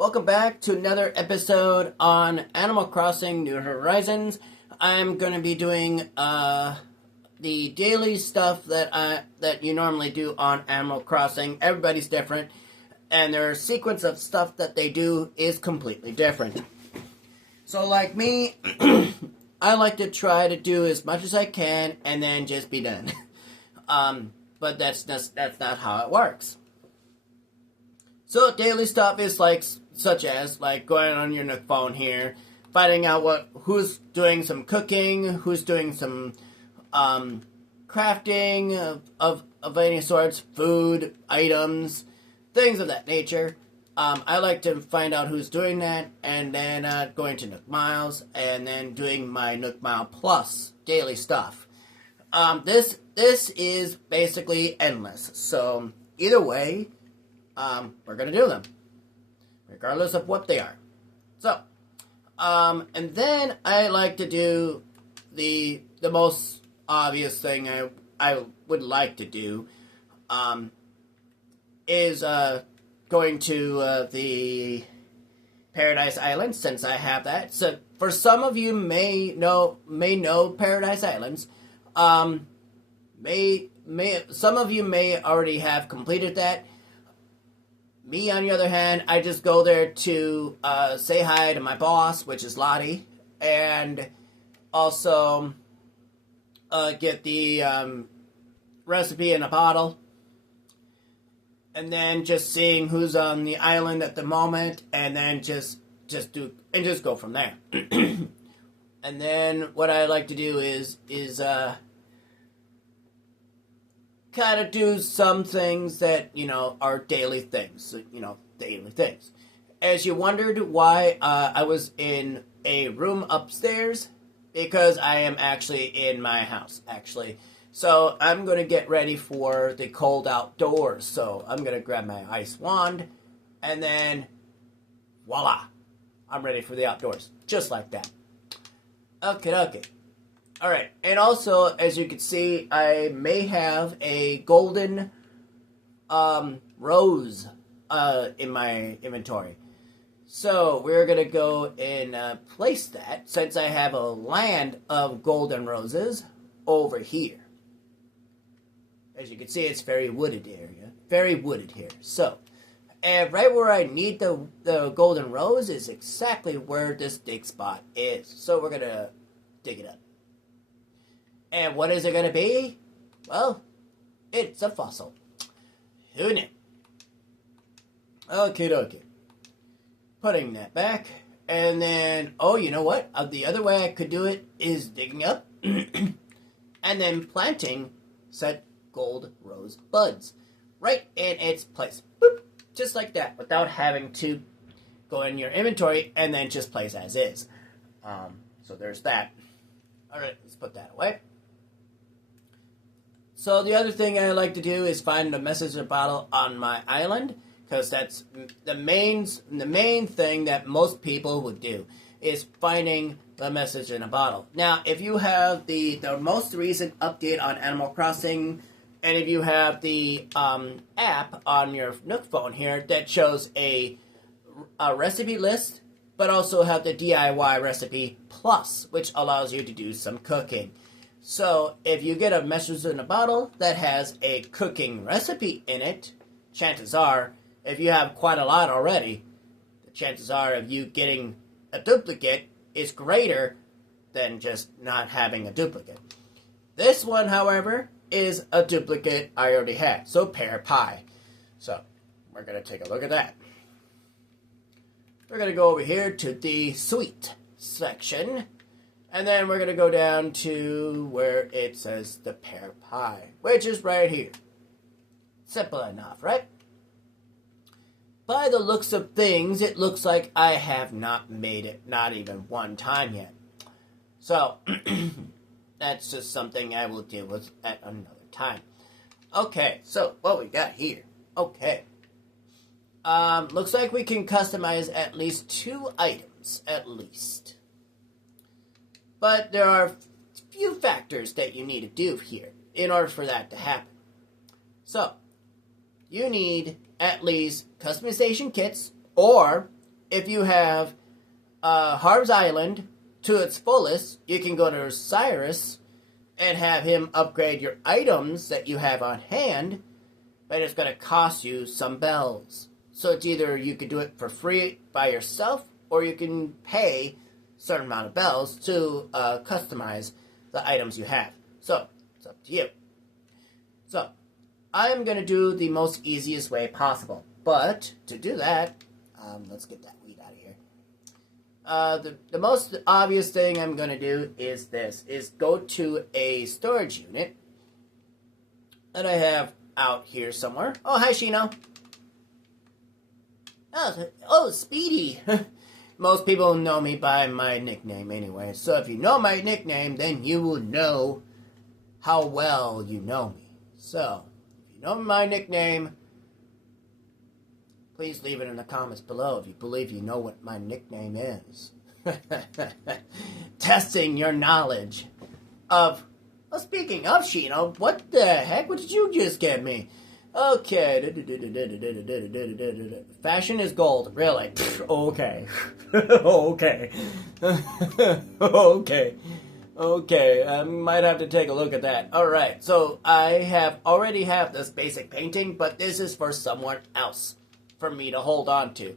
welcome back to another episode on Animal Crossing New Horizons. I'm going to be doing the daily stuff that you normally do on Animal Crossing. Everybody's different, and their sequence of stuff that they do is completely different. So like me, I like to try to do as much as I can and then just be done. But that's not how it works. So daily stuff is such as going on your Nook phone here, finding out who's doing some cooking, who's doing some crafting of any sorts, food items, things of that nature. I like to find out who's doing that, and then going to Nook Miles, and then doing my Nook Mile Plus daily stuff. This is basically endless. So either way, we're gonna do them, regardless of what they are. So, and then I like to do the most obvious thing I would like to do, is going to the Paradise Islands, since I have that. So for some of you may know Paradise Islands. Some of you may already have completed that. Me, on the other hand, I just go there to say hi to my boss, which is Lottie, and also get the recipe in a bottle, and then just seeing who's on the island at the moment, and then just go from there. And then what I like to do is kind of do some things that, are daily things. Daily things. As you wondered why I was in a room upstairs, because I am actually in my house, actually. So I'm going to get ready for the cold outdoors. So I'm going to grab my ice wand, and then voila, I'm ready for the outdoors. Just like that. Okay. Alright, and also, as you can see, I may have a golden rose in my inventory. So, we're going to go and place that, since I have a land of golden roses over here. As you can see, it's very wooded area. Very wooded here. So, and right where I need the golden rose is exactly where this dig spot is. So, we're going to dig it up. And what is it going to be? Well, it's a fossil. Who knew? Okay. Putting that back. And then, you know what? The other way I could do it is digging up and then planting said gold rose buds right in its place. Boop. Just like that, without having to go in your inventory and then just place as is. So there's that. Alright, let's put that away. So the other thing I like to do is find a message in a bottle on my island, because that's the main thing that most people would do, is finding the message in a bottle. Now, if you have the most recent update on Animal Crossing, and if you have the app on your Nook phone here that shows a recipe list, but also have the DIY recipe plus, which allows you to do some cooking. So, if you get a message in a bottle that has a cooking recipe in it, chances are, if you have quite a lot already, the chances are of you getting a duplicate is greater than just not having a duplicate. This one, however, is a duplicate I already had, so pear pie. So, we're going to take a look at that. We're going to go over here to the sweet section. And then we're going to go down to where it says the pear pie, which is right here. Simple enough, right? By the looks of things, it looks like I have not made it, not even one time yet. So, that's just something I will deal with at another time. Okay, so what we got here? Okay. Looks like we can customize at least 2 items, at least. But there are a few factors that you need to do here in order for that to happen. So, you need at least customization kits or if you have Harv's Island to its fullest, you can go to Cyrus and have him upgrade your items that you have on hand, but it's going to cost you some bells. So it's either you could do it for free by yourself, or you can pay a certain amount of bells to customize the items you have. So it's up to you. So I'm going to do the most easiest way possible. But to do that, let's get that weed out of here. The most obvious thing I'm going to do is this, is go to a storage unit that I have out here somewhere. Oh, hi, Shino. Oh, Speedy. Most people know me by my nickname anyway. So if you know my nickname, then you will know how well you know me. So, if you know my nickname, please leave it in the comments below if you believe you know what my nickname is. Testing your knowledge of... Well, speaking of Shino, what the heck? What did you just get me? Okay. Fashion is gold. Really? Okay. Okay. Okay. Okay. I might have to take a look at that. Alright. So, I already have this basic painting, but this is for someone else. For me to hold on to.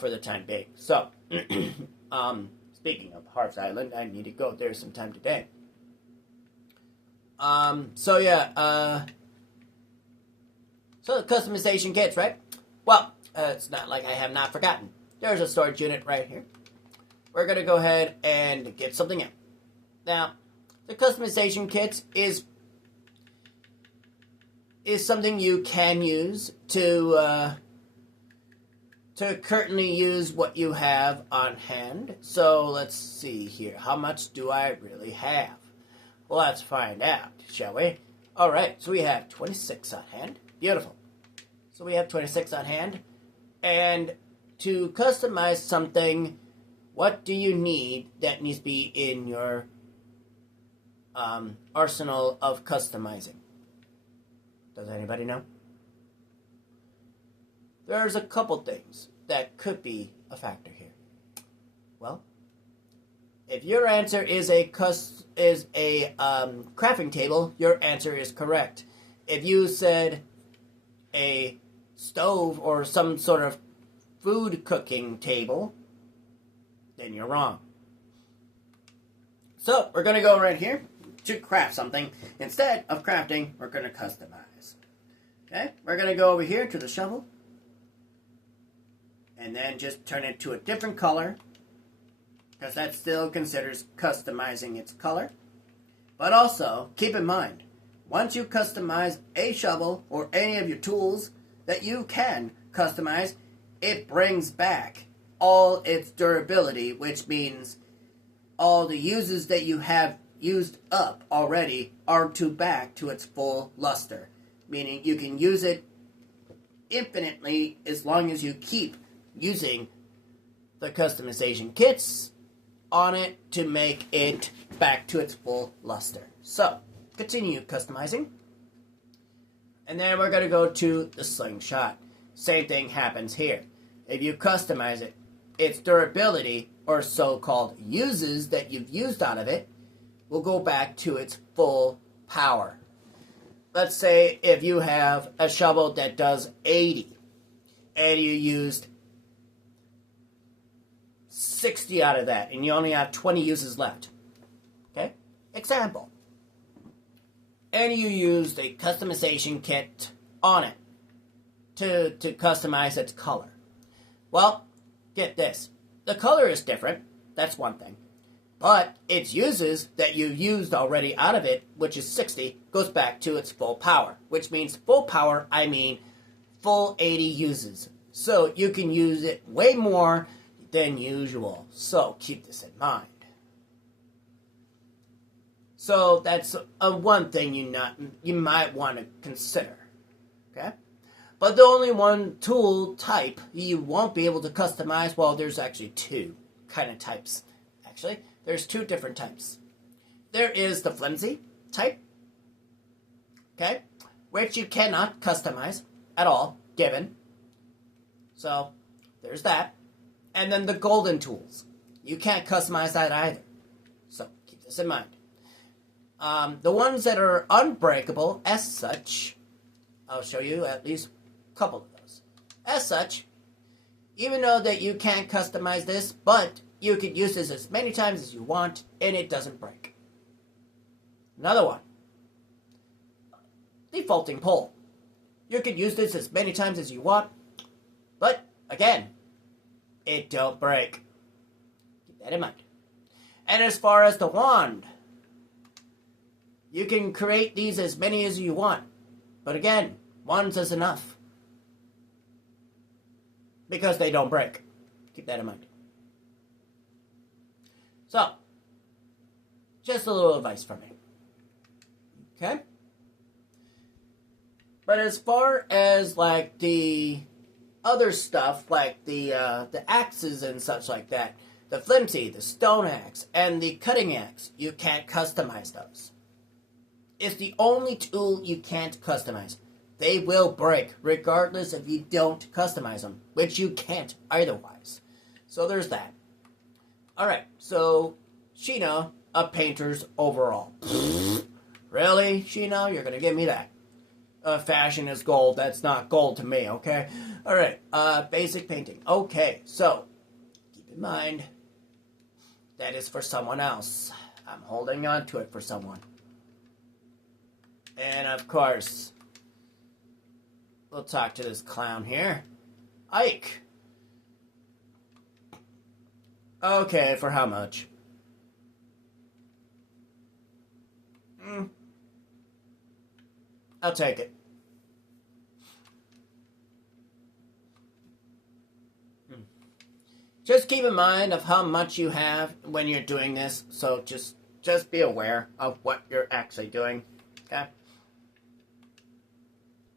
For the time being. So, speaking of Harv's Island, I need to go there sometime today. So the customization kits, right? Well, it's not like I have not forgotten. There's a storage unit right here. We're going to go ahead and get something in. Now, the customization kits is something you can use to currently use what you have on hand. So, let's see here. How much do I really have? Well, let's find out, shall we? Alright, so we have 26 on hand. Beautiful. So we have 26 on hand. And to customize something, what do you need that needs to be in your arsenal of customizing? Does anybody know? There's a couple things that could be a factor here. Well, if your answer is a crafting table, your answer is correct. If you said a stove or some sort of food cooking table, then you're wrong. So, we're going to go right here to craft something. Instead of crafting, we're going to customize. Okay? We're going to go over here to the shovel. And then just turn it to a different color. Because that still considers customizing its color. But also, keep in mind, once you customize a shovel or any of your tools that you can customize, it brings back all its durability, which means all the uses that you have used up already are back to its full luster. Meaning you can use it infinitely as long as you keep using the customization kits on it to make it back to its full luster. So, continue customizing. And then we're going to go to the slingshot. Same thing happens here. If you customize it, its durability, or so-called uses that you've used out of it, will go back to its full power. Let's say if you have a shovel that does 80, and you used 60 out of that, and you only have 20 uses left. Okay? Example. And you used a customization kit on it to customize its color. Well, get this. The color is different. That's one thing. But its uses that you used already out of it, which is 60, goes back to its full power. Which means full power, I mean full 80 uses. So you can use it way more than usual. So keep this in mind. So that's one thing you might want to consider. Okay? But the only one tool type you won't be able to customize, well, there's actually two kind of types. Actually, there's two different types. There is the flimsy type, okay, which you cannot customize at all, given. So, there's that. And then the golden tools. You can't customize that either. So keep this in mind. The ones that are unbreakable, as such, I'll show you at least a couple of those. As such, even though that you can't customize this, but you can use this as many times as you want, and it doesn't break. Another one. Defaulting pole. You can use this as many times as you want, but, again, it don't break. Keep that in mind. And as far as the wand, you can create these as many as you want, but again, wands is enough. Because they don't break. Keep that in mind. So, just a little advice from me. Okay? But as far as like the other stuff, like the axes and such like that, the flimsy, the stone axe, and the cutting axe, you can't customize those. It's the only tool you can't customize. They will break, regardless if you don't customize them, which you can't otherwise. So there's that. Alright, so Sheena, a painter's overall. Really, Sheena? You're gonna give me that? Fashion is gold. That's not gold to me, okay? Alright, basic painting. Okay, so, keep in mind, that is for someone else. I'm holding on to it for someone. And of course, we'll talk to this clown here. Ike. Okay, for how much? I'll take it. Just keep in mind of how much you have when you're doing this, so just be aware of what you're actually doing, okay?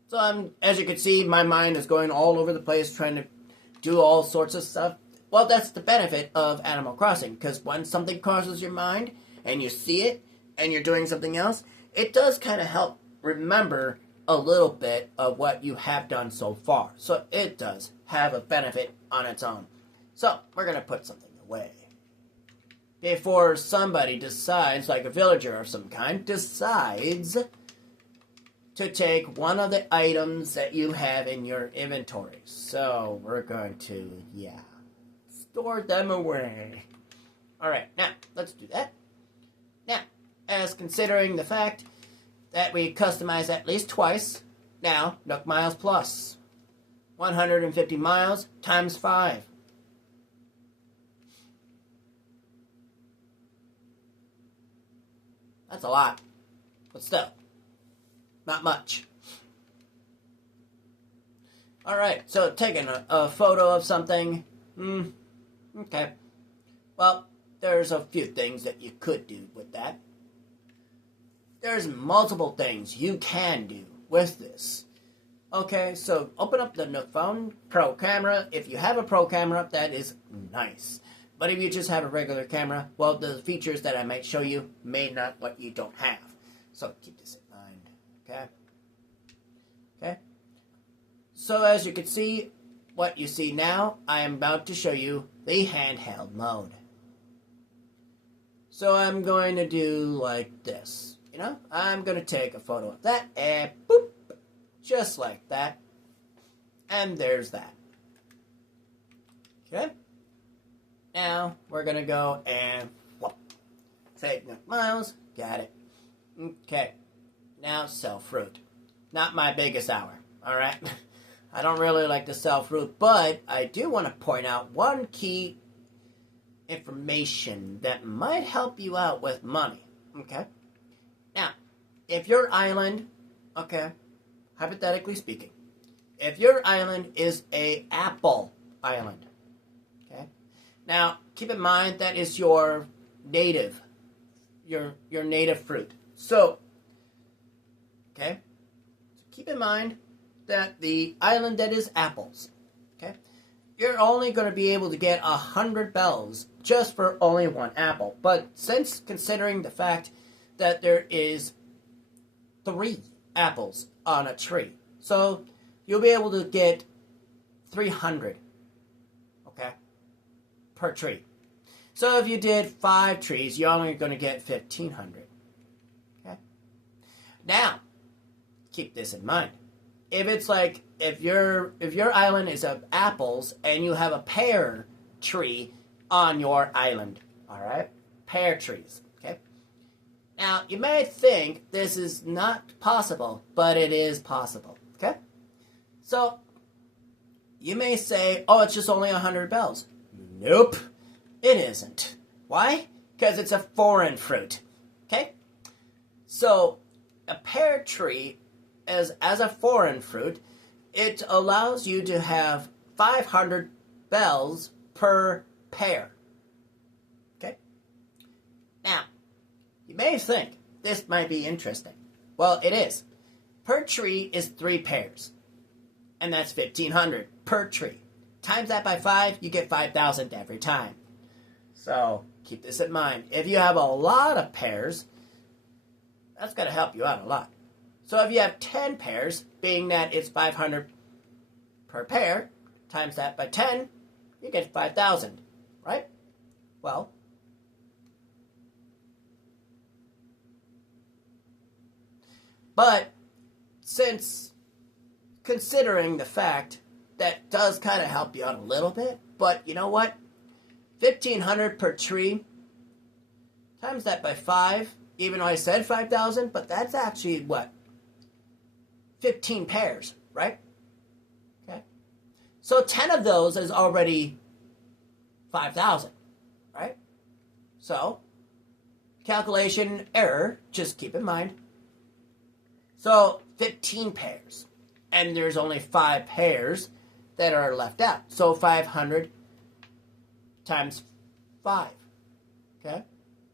So as you can see, my mind is going all over the place trying to do all sorts of stuff. Well, that's the benefit of Animal Crossing, because when something crosses your mind and you see it and you're doing something else, it does kind of help remember a little bit of what you have done so far. So it does have a benefit on its own. So we're going to put something away. Before somebody decides, like a villager of some kind, decides to take one of the items that you have in your inventory. So we're going to, store them away. Alright, now, let's do that. Now, as considering the fact that we customize at least twice, now, Nook Miles Plus. 150 miles times 5. That's a lot, but still, not much. Alright, so taking a photo of something, okay. Well, there's a few things that you could do with that. There's multiple things you can do with this. Okay, so open up the Nook Phone Pro camera. If you have a Pro camera, that is nice. But if you just have a regular camera, well, the features that I might show you may not what you don't have. So keep this in mind, okay? Okay? So as you can see, what you see now, I am about to show you the handheld mode. So I'm going to do like this. You know, I'm going to take a photo of that, and boop, just like that. And there's that. Okay? Now, we're going to go and whoop, take Nook Miles, got it. Okay, now sell fruit. Not my biggest hour, alright? I don't really like to sell fruit, but I do want to point out one key information that might help you out with money, okay? Now, if your island, okay, hypothetically speaking, if your island is a apple island, okay? Now, keep in mind that is your native, your native fruit. So, okay, so keep in mind that the island that is apples, okay, you're only going to be able to get 100 bells just for only one apple. But since considering the fact that there is 3 apples on a tree, so you'll be able to get 300, okay? per tree. So if you did 5 trees, you're only going to get 1,500. Okay. Now, keep this in mind. If it's like if your island is of apples and you have a pear tree on your island, all right, pear trees. Okay. Now you may think this is not possible, but it is possible. Okay. So you may say, "Oh, it's just only 100 bells." Nope, it isn't. Why? Because it's a foreign fruit. Okay. So a pear tree, as a foreign fruit, it allows you to have 500 bells per pear. Okay? Now, you may think this might be interesting. Well, it is. Per tree is 3 pears. And that's 1,500 per tree. Times that by 5, you get 5,000 every time. So, keep this in mind. If you have a lot of pears, that's going to help you out a lot. So if you have 10 pairs, being that it's 500 per pair, times that by 10, you get 5,000, right? Well, but since considering the fact that does kind of help you out a little bit, but you know what? 1,500 per tree, times that by 5, even though I said 5,000, but that's actually what? 15 pairs, right? Okay. So 10 of those is already 5,000, right? So, calculation error, just keep in mind. So, 15 pairs. And there's only 5 pairs that are left out. So, 500 times 5. Okay?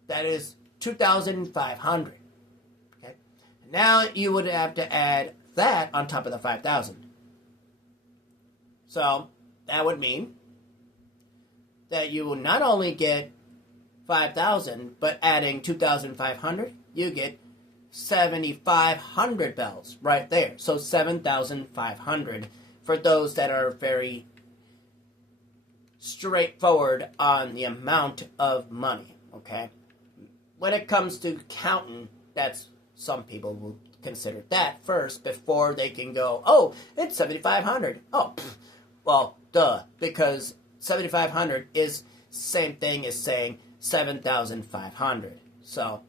That is 2,500. Okay? Now you would have to add that on top of the 5,000. So that would mean that you will not only get 5,000, but adding 2,500, you get 7,500 bells right there. So 7,500 for those that are very straightforward on the amount of money, okay? When it comes to counting, that's some people will consider that first before they can go, oh, it's 7,500. Oh, well, duh, because 7,500 is same thing as saying 7,500. So,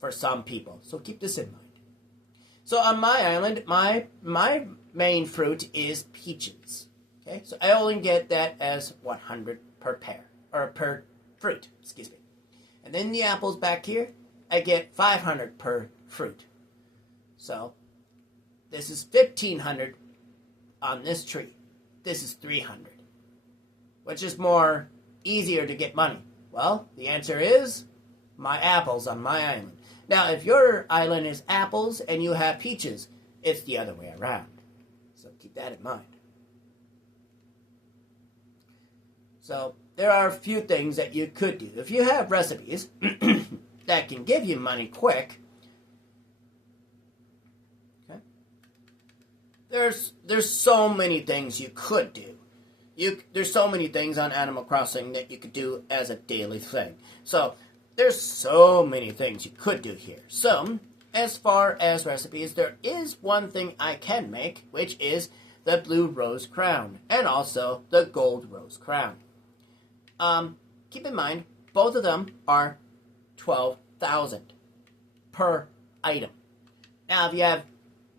for some people. So keep this in mind. So on my island, my main fruit is peaches. Okay, so I only get that as 100 per pear, or per fruit, excuse me. And then the apples back here, I get 500 per fruit. So, this is 1,500 on this tree. This is 300. Which is more easier to get money? Well, the answer is my apples on my island. Now, if your island is apples and you have peaches, it's the other way around. So keep that in mind. So, there are a few things that you could do. If you have recipes that can give you money quick, okay, there's so many things you could do. There's so many things on Animal Crossing that you could do as a daily thing. So, there's so many things you could do here. So, as far as recipes, there is one thing I can make, which is the blue rose crown, and also the gold rose crown. Keep in mind, both of them are 12,000 per item. Now, if you have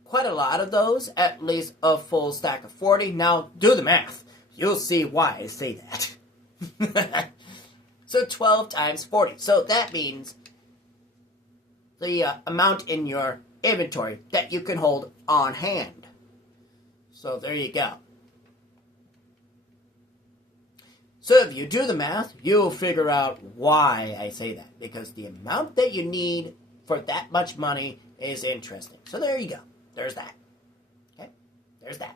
quite a lot of those, at least a full stack of 40, now do the math. You'll see why I say that. So 12 times 40. So that means the amount in your inventory that you can hold on hand. So there you go. So if you do the math, you'll figure out why I say that. Because the amount that you need for that much money is interesting. So there you go. There's that. Okay? There's that.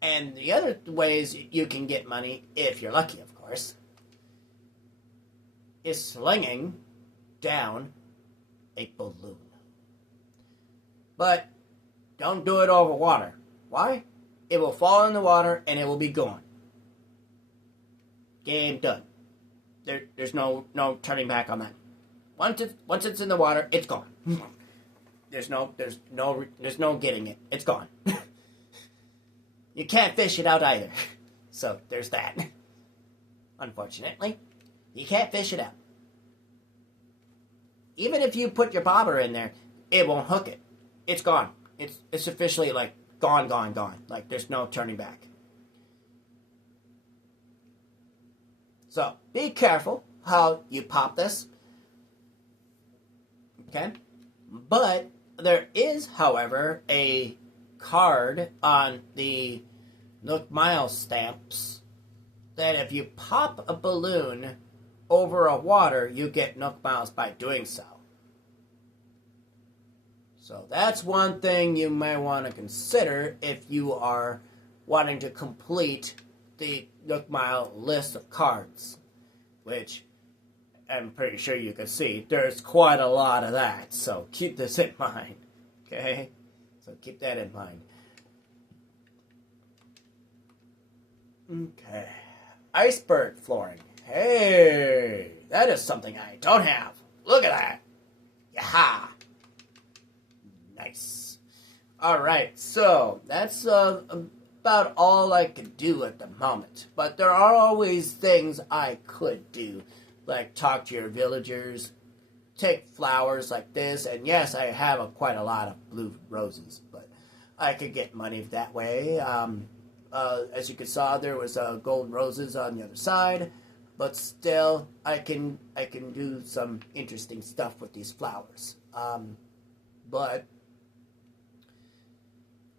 And the other ways you can get money, if you're lucky, of course, is slinging down a balloon. But don't do it over water. Why? It will fall in the water and it will be gone. Game done. there's no turning back on that. Once it's in the water, it's gone. There's no getting it. It's gone. You can't fish it out either. So there's that. Unfortunately, you can't fish it out. Even if you put your bobber in there, it won't hook it. It's gone. It's officially like gone. Like there's no turning back. So be careful how you pop this. Okay? But there is, however, a card on the Nook Miles stamps that if you pop a balloon over a water, you get Nook Miles by doing so. So that's one thing you may want to consider if you are wanting to complete the Nook Mile list of cards, which I'm pretty sure you can see there's quite a lot of that, so keep this in mind, okay? So keep that in mind. Okay. Iceberg flooring. Hey, that is something I don't have. Look at that. Yaha. Nice. Alright, so that's about all I can do at the moment. But there are always things I could do, like talk to your villagers, take flowers like this, and yes, I have quite a lot of blue roses, but I could get money that way. As you can saw, there was gold roses on the other side, but still, I can do some interesting stuff with these flowers. But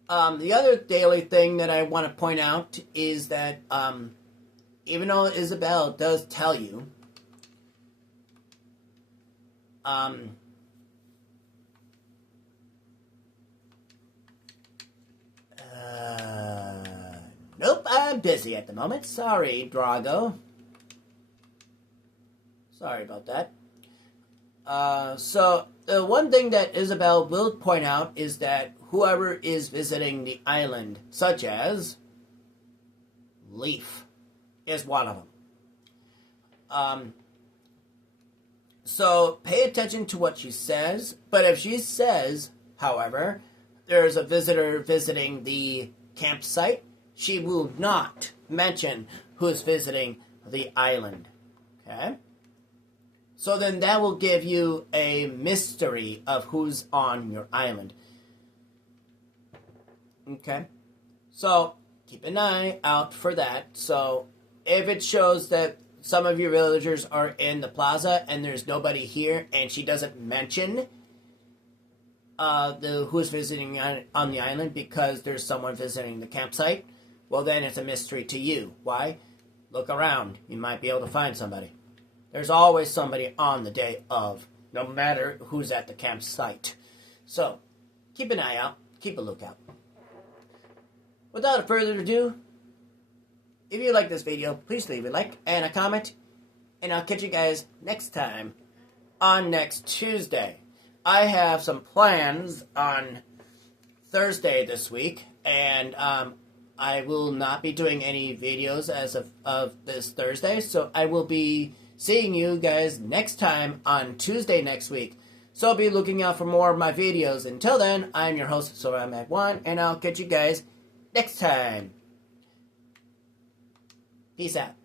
the other daily thing that I want to point out is that even though Isabel does tell you, nope, I'm busy at the moment. Sorry, Drago. Sorry about that. So, the one thing that Isabel will point out is that whoever is visiting the island, such as Leaf, is one of them. So, pay attention to what she says, but if she says, however, there's a visitor visiting the campsite, she will not mention who's visiting the island. Okay? So then that will give you a mystery of who's on your island. Okay? So, keep an eye out for that. So, if it shows that some of your villagers are in the plaza and there's nobody here and she doesn't mention who's visiting on the island because there's someone visiting the campsite, well then it's a mystery to you. Why? Look around. You might be able to find somebody. There's always somebody on the day of, no matter who's at the campsite. So, keep an eye out. Keep a lookout. Without further ado, if you like this video, please leave a like and a comment. And I'll catch you guys next time on next Tuesday. I have some plans on Thursday this week. And I will not be doing any videos as of this Thursday. So I will be seeing you guys next time on Tuesday next week. So be looking out for more of my videos. Until then, I'm your host, SoraMag1, and I'll catch you guys next time. Peace out.